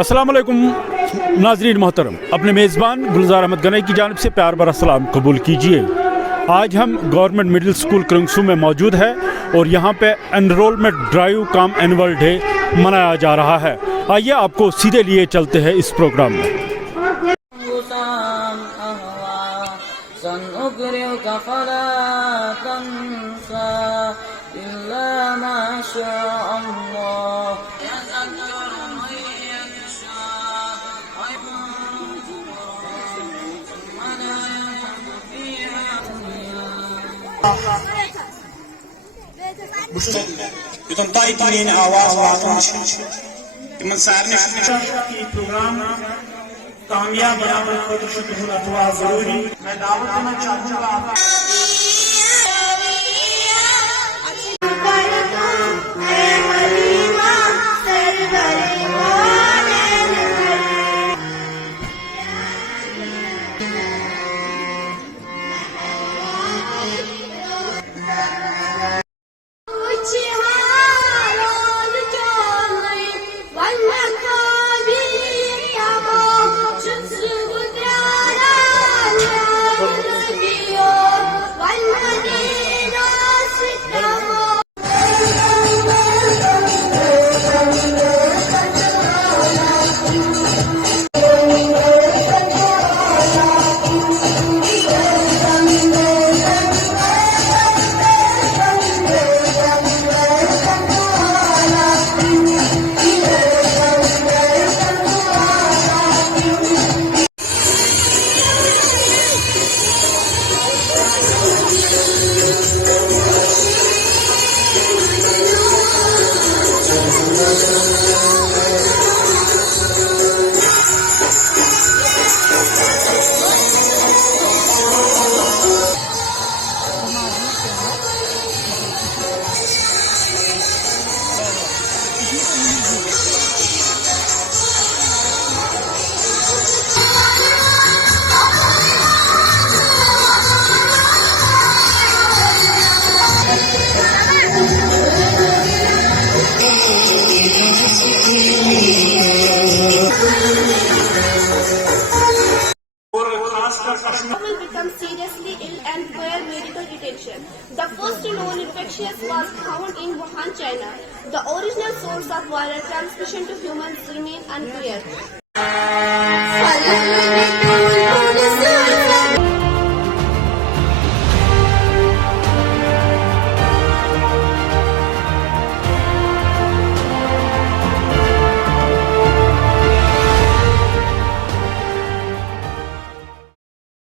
अस्सलाम वालेकुम नाजरीन मोहतरम, अपने मेज़बान गुलजार अहमद गनई की जानिब से प्यार भरा सलाम कबूल कीजिए। आज हम गवर्नमेंट मिडिल स्कूल क्रंगसू में मौजूद है और यहाँ पे एनरोलमेंट ड्राइव काम एनुअल डे मनाया जा रहा है। आइए आपको सीधे लिए चलते हैं इस प्रोग्राम में। युतम ताइतुन आवाज वातन तिमन सारने की प्रोग्राम कामयाब बनाने खुद अथवा जरूरी मैं दावत देना चाहूंगा। Will become seriously ill and require medical attention. The first known infectious was found in Wuhan, China. The original source of viral transmission to humans remain unclear.